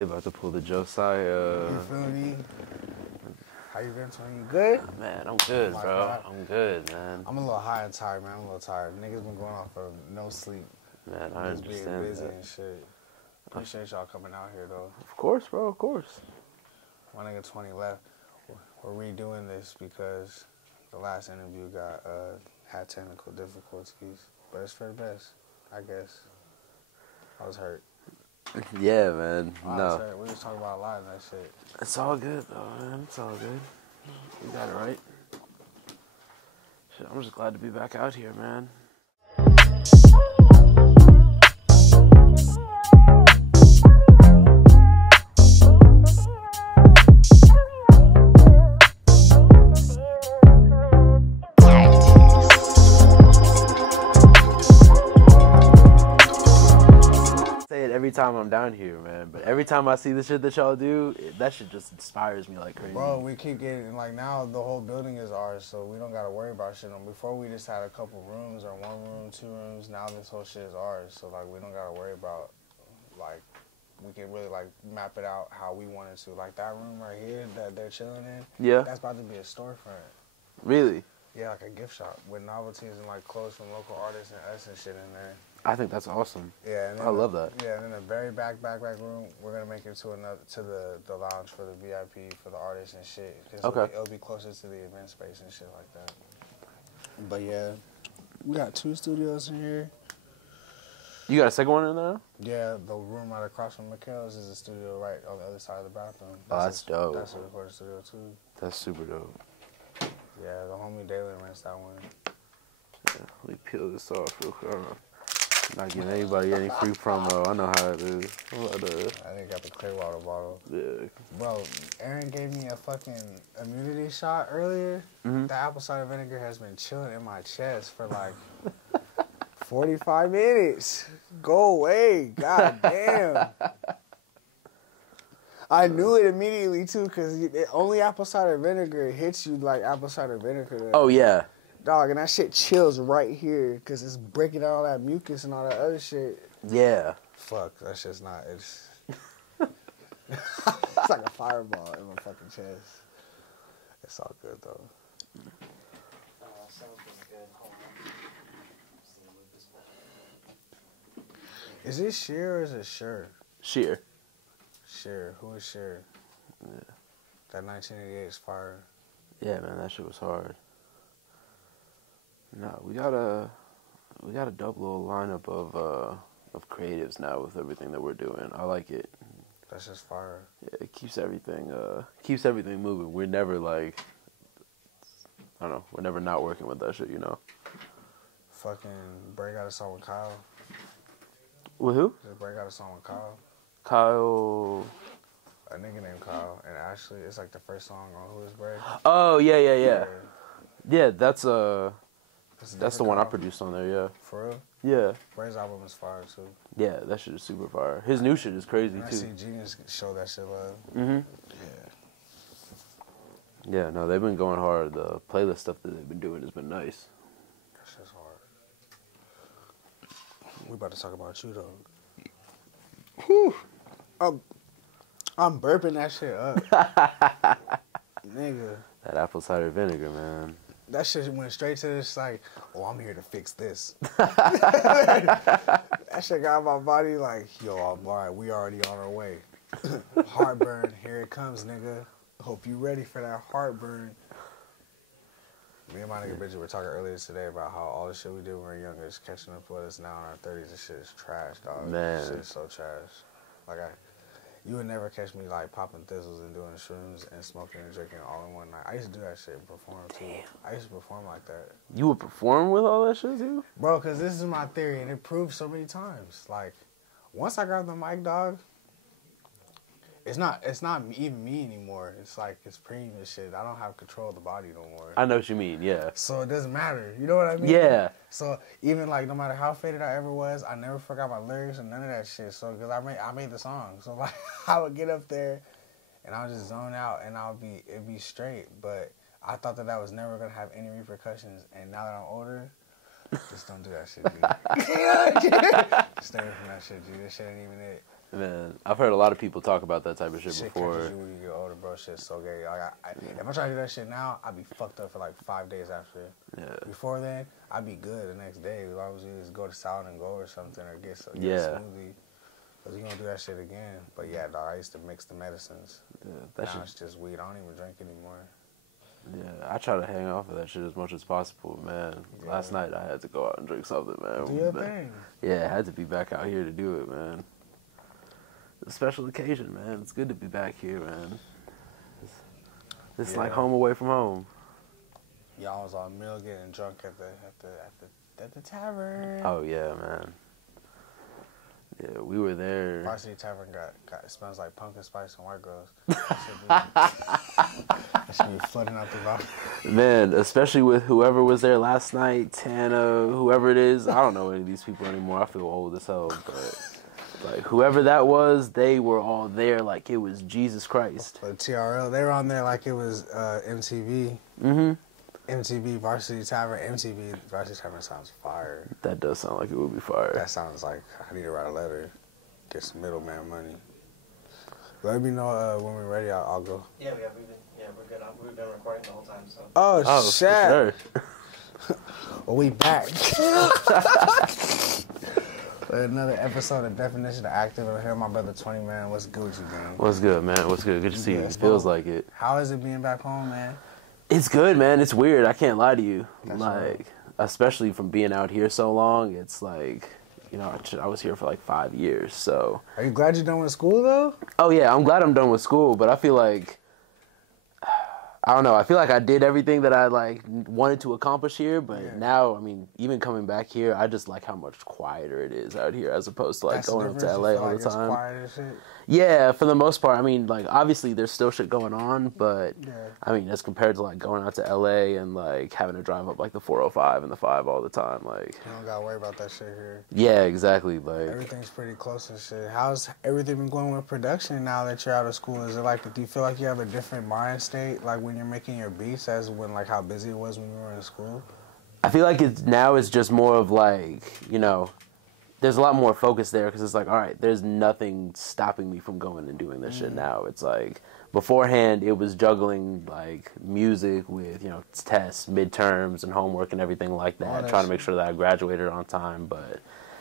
About to pull the Josiah. You feel me? How you been, Tony? You good? Man, I'm good, Oh bro. God. I'm good, man. I'm a little high and tired, man. I'm a little tired. Niggas been going off of no sleep. Man, I Just being understand busy that. and shit. Appreciate y'all coming out here, though. Of course, bro, of course. My nigga 20 left. We're redoing this because the last interview had technical difficulties. But it's for the best, I guess. I was hurt. Yeah, man. I was No. hurt. We was talking about a lot of that shit. It's all good, though, man. It's all good. You got it right. Shit, I'm just glad to be back out here, man. Every time I'm down here, man. But every time I see the shit that y'all do, that shit just inspires me like crazy. Bro, we keep getting, like, now the whole building is ours, so we don't got to worry about shit. Before, we just had a couple rooms or 1 room, 2 rooms. Now this whole shit is ours, so, like, we don't got to worry about, like, we can really, like, map it out how we want it to. Like, that room right here that they're chilling in, Yeah. that's about to be a storefront. Really? Yeah, like a gift shop with novelties and, like, clothes from local artists and us and shit in there. I think that's awesome. Yeah, and I love that. Yeah, and then the very back room, we're gonna make it to the lounge for the VIP for the artists and shit. Okay. It'll be closer to the event space and shit like that. But yeah, we got 2 studios in here. You got a second one in there? Yeah, the room right across from Mikhail's is a studio right on the other side of the bathroom. That's dope. That's a recording studio too. That's super dope. Yeah, the homie Daily rents that one. Yeah, let me peel this off real quick. Not giving anybody any free promo. I know how it is. I think got the clear water bottle. Yeah. Bro, Aaron gave me a fucking immunity shot earlier. Mm-hmm. The apple cider vinegar has been chilling in my chest for like 45 minutes. Go away. God damn. I knew it immediately, too, because only apple cider vinegar hits you like apple cider vinegar. Oh, yeah. Dog, and that shit chills right here because it's breaking out all that mucus and all that other shit. Yeah. Fuck, that shit's not. It's it's like a fireball in my fucking chest. It's all good though. Is it Sheer or is it Sure? Sheer. Sheer. Who is Sheer? Yeah. That 1988 is fire. Yeah, man, that shit was hard. No, we got a dope little lineup of creatives now with everything that we're doing. I like it. That's just fire. Yeah, it keeps everything moving. We're never like, I don't know, we're never not working with that shit, you know. Fucking Bray got a song with Kyle. With who? Bray got a song with Kyle. Kyle. A nigga named Kyle and Ashley. It's like the first song on Who Is Bray. Oh yeah. Yeah, that's the one Kyle. I produced on there. Yeah. For real? Yeah. Bray's album is fire too. Yeah, that shit is super fire. His new shit is crazy And I too. see Genius show that shit love. Mhm. Yeah. Yeah, no, they've been going hard. The playlist stuff that they've been doing has been nice. That shit's hard. We about to talk about you though. Whew. I'm burping that shit up. Nigga. That apple cider vinegar, man. That shit went straight to this like, oh, I'm here to fix this. That shit got my body like, yo, I'm alright, we already on our way. Heartburn, here it comes, nigga. Hope you ready for that heartburn. Me and my nigga Bridget were talking earlier today about how all the shit we did when we were younger is catching up with us now in our 30s. This shit is trash, dog. Man. This shit is so trash. Like, you would never catch me, like, popping thistles and doing shrooms and smoking and drinking all in one night. I used to do that shit and perform, too. I used to perform like that. You would perform with all that shit, too? Bro, because this is my theory, and it proved so many times. Like, once I grab the mic, dog, it's not even me anymore. It's like, it's preem and shit. I don't have control of the body no more. I know what you mean, yeah. So it doesn't matter. You know what I mean? Yeah. So even, like, no matter how faded I ever was, I never forgot my lyrics and none of that shit. So, because I made the song. So, like, I would get up there and I would just zone out and it'd be straight. But I thought that was never going to have any repercussions. And now that I'm older, just don't do that shit, dude. Stay away from that shit, dude. That shit ain't even it. Man, I've heard a lot of people talk about that type of shit before. Catches you when you get older, bro. Shit's so gay. Like, if I try to do that shit now, I'd be fucked up for like 5 days after. Yeah. Before then, I'd be good the next day as long as you just go to Salad and Go or something or get a smoothie. Cause you're gonna do that shit again. But yeah, dog, I used to mix the medicines. Yeah, now it's just weed. I don't even drink anymore. Yeah, I try to hang off of that shit as much as possible, man. Yeah. Last night I had to go out and drink something, man. Do your thing. Yeah, I had to be back out here to do it, man. It's a special occasion, man. It's good to be back here, man. It's like home away from home. Y'all was on meal getting drunk at the tavern. Oh yeah, man. Yeah, we were there. Varsity Tavern got it smells like pumpkin spice and white girls. That should be flooding out the bottle. Man, especially with whoever was there last night, Tana, whoever it is. I don't know any of these people anymore. I feel old as hell, but like whoever that was, they were all there like it was Jesus Christ. But TRL, they were on there like it was MTV. Mm-hmm. MTV Varsity Tavern. MTV Varsity Tavern sounds fire. That does sound like it would be fire. That sounds like I need to write a letter, get some middleman money. Let me know when we're ready. I'll go. Yeah, we're good. We've been recording the whole time, so. Oh shit! Sure. Well, we back. Another episode of Definition of Active. I'm here with my brother Twnty, man. What's good with you, man? What's good, man? What's good? Good to see you. It feels like it. How is it being back home, man? It's good, man. It's weird. I can't lie to you. That's like, right. Especially from being out here so long, it's like, you know, I was here for like 5 years, so. Are you glad you're done with school, though? Oh, yeah. I'm glad I'm done with school, but I feel like, I don't know. I feel like I did everything that I like wanted to accomplish here, but now, I mean, even coming back here, I just like how much quieter it is out here as opposed to like going up to LA all the time. Quiet and shit? Yeah, for the most part. I mean, like obviously there's still shit going on, but I mean, as compared to like going out to LA and like having to drive up like the 405 and the 5 all the time, like you don't gotta worry about that shit here. Yeah, exactly. Like everything's pretty close and shit. How's everything been going with production now that you're out of school? Is it like, do you feel like you have a different mind state like when you're making your beats as when like how busy it was when you were in school? I feel like it's just more of like, you know, there's a lot more focus there because it's like, all right, there's nothing stopping me from going and doing this shit now. It's like beforehand it was juggling like music with, you know, tests, midterms and homework and everything like that, trying to make sure that I graduated on time. But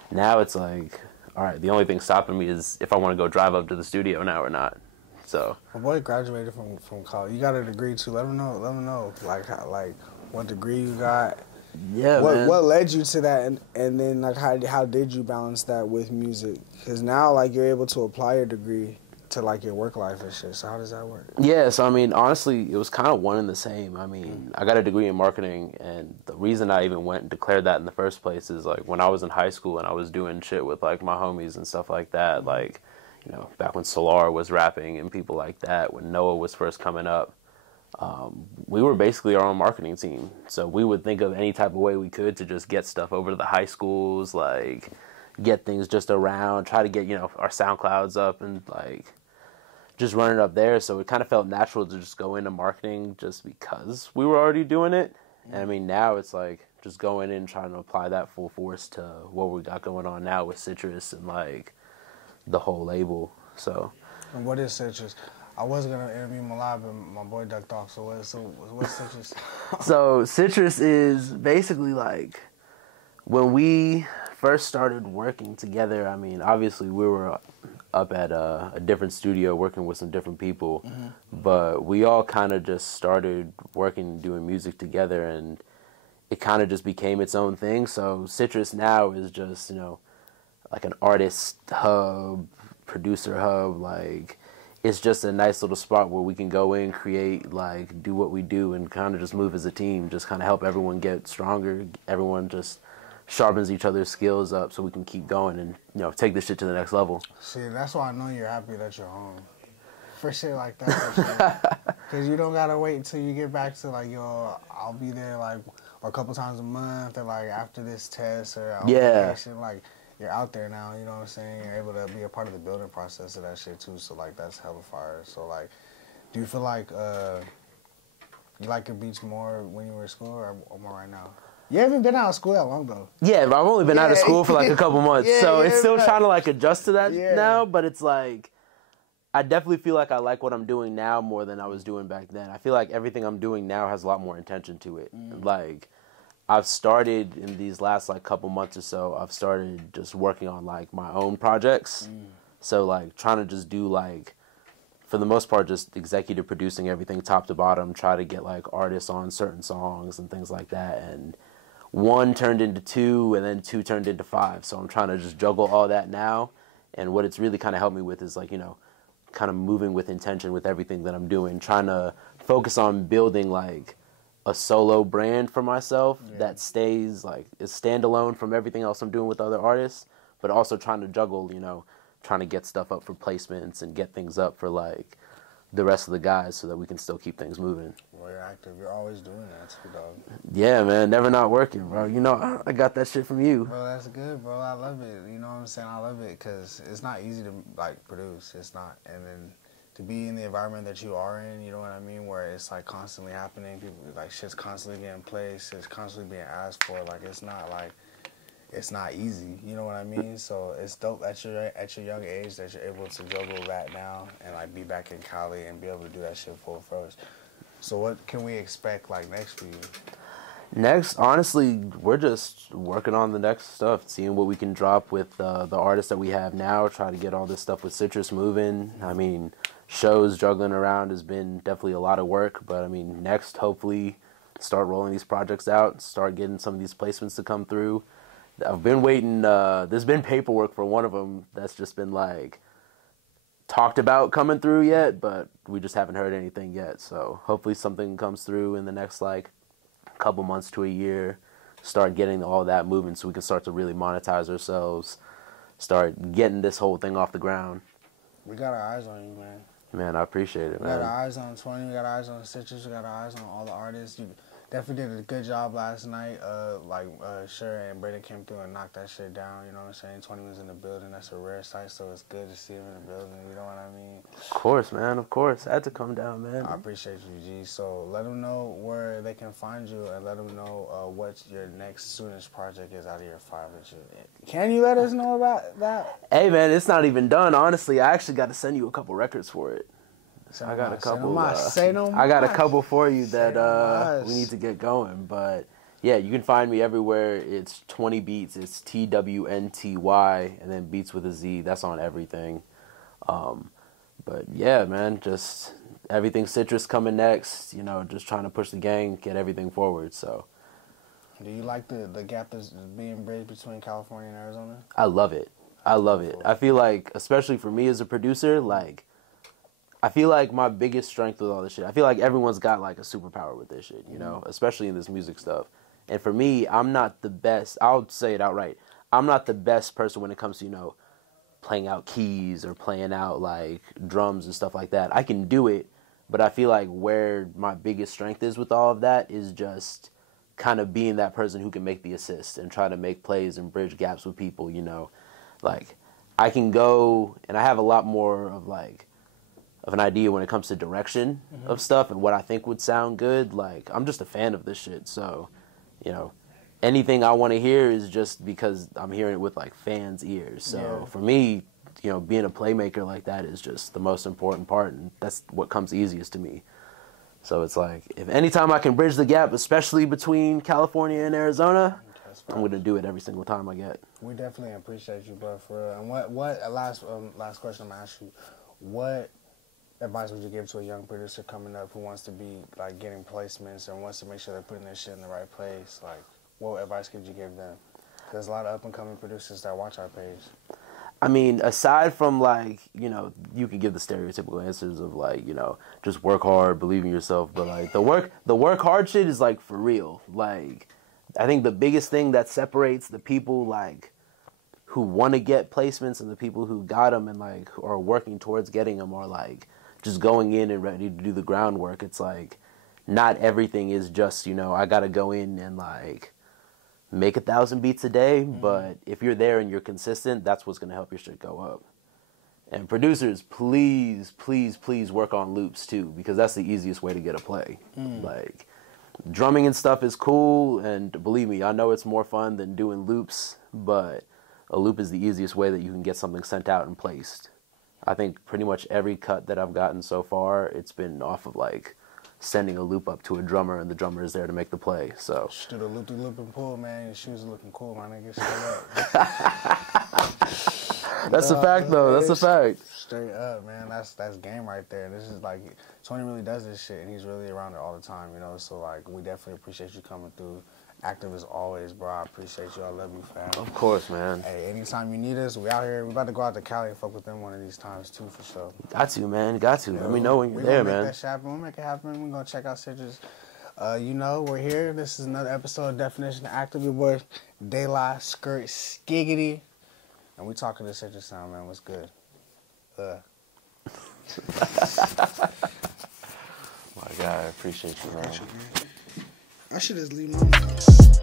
now it's like, all right, the only thing stopping me is if I want to go drive up to the studio now or not. So my boy graduated from college. You got a degree too. Let him know like what degree you got. Yeah, man. What led you to that, and then like how did you balance that with music? Because now like you're able to apply your degree to like your work life and shit. So how does that work? Yeah, so I mean, honestly, it was kind of one and the same. I mean, I got a degree in marketing, and the reason I even went and declared that in the first place is like when I was in high school and I was doing shit with like my homies and stuff like that. Like, you know, back when Solar was rapping and people like that, when Noah was first coming up. We were basically our own marketing team. So we would think of any type of way we could to just get stuff over to the high schools, like get things just around, try to get, you know, our SoundClouds up and like just run it up there. So it kind of felt natural to just go into marketing just because we were already doing it. And I mean, now it's like just going in and trying to apply that full force to what we got going on now with Citrus and like the whole label. So. And what is Citrus? I was going to interview him live, but my boy ducked off. So what's Citrus? So Citrus is basically like when we first started working together, I mean, obviously we were up at a different studio working with some different people, but we all kind of just started working, doing music together, and it kind of just became its own thing. So Citrus now is just, you know, like an artist hub, producer hub, like it's just a nice little spot where we can go in, create, like, do what we do and kind of just move as a team, just kind of help everyone get stronger. Everyone just sharpens each other's skills up so we can keep going and, you know, take this shit to the next level. See, that's why I know you're happy that you're home. For shit like that. Because you don't got to wait until you get back to, like, yo, I'll be there, like, or a couple times a month or, like, after this test or vacation, like, you're out there now, you know what I'm saying? You're able to be a part of the building process of that shit, too. So, like, that's hella fire. So, like, do you feel like you like your beats more when you were in school or more right now? You haven't been out of school that long, though. Yeah, but I've only been out of school for like a couple months, so it's still trying to like adjust to that now. But it's like I definitely feel like I like what I'm doing now more than I was doing back then. I feel like everything I'm doing now has a lot more intention to it. Like I've started in these last like couple months or so, I've started just working on like my own projects. So like trying to just do like, for the most part, just executive producing everything top to bottom, try to get like artists on certain songs and things like that. And one turned into two, and then two turned into five. So I'm trying to just juggle all that now. And what it's really kind of helped me with is like, you know, kind of moving with intention with everything that I'm doing, trying to focus on building like a solo brand for myself that stays like is standalone from everything else I'm doing with other artists, but also trying to juggle, you know, trying to get stuff up for placements and get things up for like the rest of the guys so that we can still keep things moving. Well, you're active. You're always doing that too, dog. Yeah, man. Never not working, bro. You know, I got that shit from you. Bro, that's good, bro. I love it. You know what I'm saying? I love it because it's not easy to, like, produce. It's not. And then to be in the environment that you are in, you know what I mean, where it's, like, constantly happening. People, like, shit's constantly getting placed. It's constantly being asked for. Like, it's not, like, it's not easy. You know what I mean? So it's dope at your young age that you're able to juggle that now and, like, be back in Cali and be able to do that shit full force. So what can we expect, like, next for you? Next, honestly, we're just working on the next stuff, seeing what we can drop with the artists that we have now, try to get all this stuff with Citrus moving. I mean, shows juggling around has been definitely a lot of work, but I mean, next, hopefully, start rolling these projects out, start getting some of these placements to come through. I've been waiting, there's been paperwork for one of them that's just been, like, talked about coming through yet, but we just haven't heard anything yet. So hopefully something comes through in the next like couple months to a year, start getting all that moving so we can start to really monetize ourselves, start getting this whole thing off the ground. We got our eyes on you, man. Man, I appreciate it, man. We got our eyes on Twnty, we got our eyes on Citrus, we got our eyes on all the artists. You definitely did a good job last night. Sure and Brandon came through and knocked that shit down, you know what I'm saying? Twnty was in the building, that's a rare sight, so it's good to see him in the building, you know what I mean? Of course, man, of course. I had to come down, man. I appreciate you, G. So let them know where they can find you and let them know what your next soonest project is out of your 5 inch. Can you let us know about that? Hey, man, it's not even done, honestly. I actually got to send you a couple records for it. I got a couple. I got a couple for you that we need to get going. But yeah, you can find me everywhere. It's Twntybeatz. It's TWNTY and then Beats with a Z. That's on everything. But yeah, man, just everything Citrus coming next. You know, just trying to push the gang, get everything forward. So. Do you like the gap that's being bridged between California and Arizona? I love it. I love it. I feel like, especially for me as a producer, like. I feel like my biggest strength with all this shit, I feel like everyone's got like a superpower with this shit, you know, especially in this music stuff. And for me, I'm not the best, I'll say it outright, I'm not the best person when it comes to, you know, playing out keys or playing out like drums and stuff like that. I can do it, but I feel like where my biggest strength is with all of that is just kind of being that person who can make the assist and try to make plays and bridge gaps with people, you know. Like, I can go, and I have a lot more of like, of an idea when it comes to direction of stuff and what I think would sound good. Like, I'm just a fan of this shit. So, you know, anything I want to hear is just because I'm hearing it with, like, fans' ears. So, for me, you know, being a playmaker like that is just the most important part, and that's what comes easiest to me. So it's like, if anytime I can bridge the gap, especially between California and Arizona, I'm going to do it every single time I get. We definitely appreciate you, bro, for real. And what last question I'm going to ask you. What advice would you give to a young producer coming up who wants to be, like, getting placements and wants to make sure they're putting their shit in the right place? Like, what advice could you give them? There's a lot of up-and-coming producers that watch our page. I mean, aside from, like, you know, you can give the stereotypical answers of, like, you know, just work hard, believe in yourself. But, like, the work hard shit is, like, for real. Like, I think the biggest thing that separates the people, like, who want to get placements and the people who got them and, like, are working towards getting them are, like, just going in and ready to do the groundwork. It's like, not everything is just, you know, I gotta go in and like make 1,000 beats a day, but if you're there and you're consistent, that's what's gonna help your shit go up. And producers, please, please, please work on loops too, because that's the easiest way to get a play. Like, drumming and stuff is cool, and believe me, I know it's more fun than doing loops, but a loop is the easiest way that you can get something sent out and placed. I think pretty much every cut that I've gotten so far, it's been off of like sending a loop up to a drummer, and the drummer is there to make the play. So just do the loop and pull, man. Your shoes are looking cool, my nigga. Straight up. That's a fact, though. That's a fact. Straight up, man. That's game right there. This is like Tony really does this shit, and he's really around it all the time, you know. So like, we definitely appreciate you coming through. Active as always, bro. I appreciate you. I love you, fam. Of course, man. Hey, anytime you need us, we out here. We about to go out to Cali and fuck with them one of these times too, for sure. Got to, man. Got to. Yeah, Let me know when you're there, man. That shit happen. We'll make it happen. We're gonna check out Citrus. You know, we're here. This is another episode of Definition of Active. Your boy, Daylight Skirt Skiggity, and we talking to Citrus Sound, man. What's good? My God, I appreciate you, man. I should just leave my